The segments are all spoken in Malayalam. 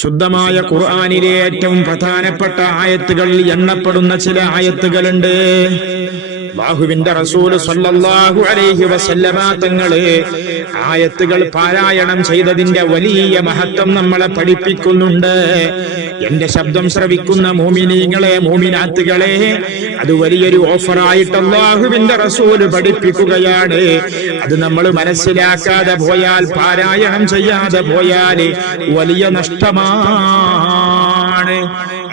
ശുദ്ധമായ ഖുർആനിലെ ഏറ്റവും പ്രധാനപ്പെട്ട ആയത്തുകളിൽ എണ്ണപ്പെടുന്ന ചില ആയത്തുകളുണ്ട്. അല്ലാഹുവിന്റെ റസൂൽ സ്വല്ലല്ലാഹു അലൈഹി വസല്ലമ തങ്ങളെ ആയത്തുകൾ പാരായണം ചെയ്തതിന്റെ വലിയ മഹത്വം നമ്മളെ പഠിപ്പിക്കുന്നുണ്ട്. എന്റെ ശബ്ദം ശ്രവിക്കുന്ന മോമിനീങ്ങളെ, മോമിനാത്തുകളെ, അത് വലിയൊരു ഓഫറായിട്ട് അല്ലാഹുവിന്റെ റസൂൽ പഠിപ്പിക്കുകയാണ്. അത് നമ്മൾ മനസ്സിലാക്കാതെ പോയാൽ, പാരായണം ചെയ്യാതെ പോയാൽ വലിയ നഷ്ടമാണ്.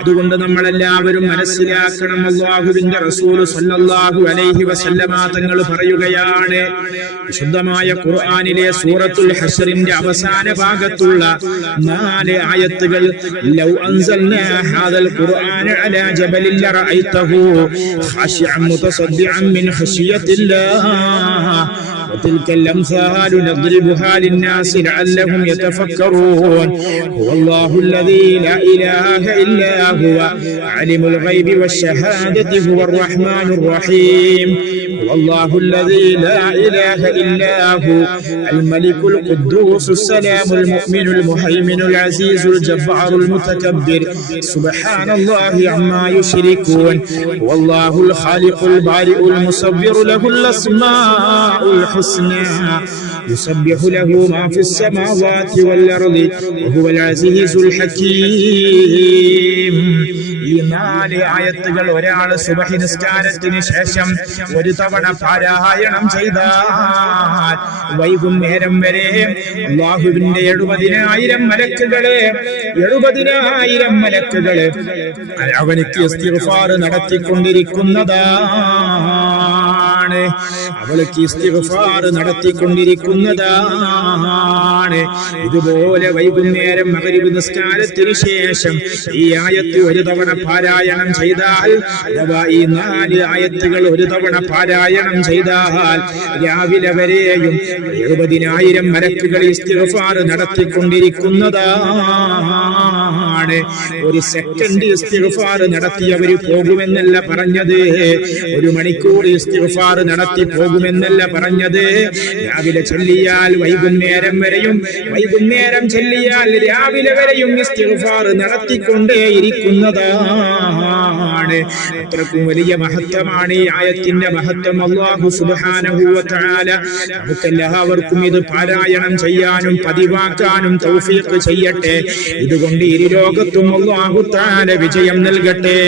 അതുകൊണ്ട് നമ്മളെല്ലാവരും മനസ്സിലാക്കണം. അല്ലാഹുവിന്റെ റസൂൽ സ്വല്ലല്ലാഹു അലൈഹി വസല്ലമ തങ്ങൾ പറയുകയാണ്, വിശുദ്ധമായ ഖുർആനിലെ സൂറത്തുൽ ഹശ്റിന്റെ അവസാന ഭാഗത്തുള്ള 4 ആയത്തുകൾ, ലൗ അൻസൽനാ ഹാദൽ ഖുർആന അലാ ജബലിൻ ലറഅയ്തഹു ഖാശിഅൻ മുതസദ്ദിഅൻ മിൻ ഖശിയത്തില്ലാഹ് وتلك الأمثال نضربها للناس لعلهم يتفكرون هو الله الذي لا إله إلا هو عالم الغيب والشهادة هو الرحمن الرحيم هو الله الذي لا إله إلا هو الملك القدوس السلام المؤمن المهيمن العزيز الجبار المتكبر سبحان الله عما يشركون هو الله الخالق البارئ المصور له الأسماء الحسنى يسبح له ما في السماوات والأرض وهو العزيز الحكيم. ഈ 4 ആയത്തുകൾ ഒരാൾ സുബഹി നിസ്കാരത്തിന് ശേഷം ഒരു തവണ പാരായണം ചെയ്താൽ വൈകുന്നേരം വരെ അല്ലാഹുവിന്റെ 70,000 മലക്കുകളെ അവനിക്ക് ഇസ്തിഗ്ഫാർ നടത്തിക്കൊണ്ടിരിക്കുന്നതാണ്. അവൾക്ക് ഇസ്തിഗ്ഫാർ നടത്തിക്കൊണ്ടിരിക്കുന്നതാണ്. ഇതുപോലെ വൈകുന്നേരം മഗ്രിബ് നിസ്കാരത്തിന് ശേഷം ഈ ആയത്ത് ഒരു തവണ പാരായണം ചെയ്താൽ, അഥവാ ഈ 4 ആയത്തുകൾ ഒരു തവണ പാരായണം ചെയ്താൽ രാവിലെ വരെയും 70,000 മലക്കുകൾ ഇസ്തിഗ്ഫാർ നടത്തിക്കൊണ്ടിരിക്കുന്നതാണ്. ഒരു സെക്കൻഡ് ഇസ്തിഗ്ഫാർ നടത്തിയവർ പോകുമെന്നല്ല പറഞ്ഞത്, 1 മണിക്കൂർ ഇസ്തിഗ്ഫാർ നടത്തി പോകുമെന്നല്ല പറഞ്ഞത്. രാവിലെ ചൊല്ലിയാൽ വൈകുന്നേരം വരെയും, വൈകുന്നേരം ചൊല്ലിയാൽ രാവിലെ വരെയും ഇസ്തിഗ്ഫാർ നടത്തിക്കൊണ്ടേയിരിക്കുന്നതാണ്. അത്രക്കും വലിയ മഹത്വമാണ് ഈ ആയത്തിന്റെ മഹത്വം. അല്ലാഹു സുബ്ഹാനഹു വ തആല നമുക്കെല്ലാവർക്കും ഇത് പാരായണം ചെയ്യാനും പതിവാക്കാനും തൗഫീഖ് ചെയ്യട്ടെ. ഇതുകൊണ്ട് ഇരുലോകത്തും അല്ലാഹു തആല വിജയം നൽകട്ടെ.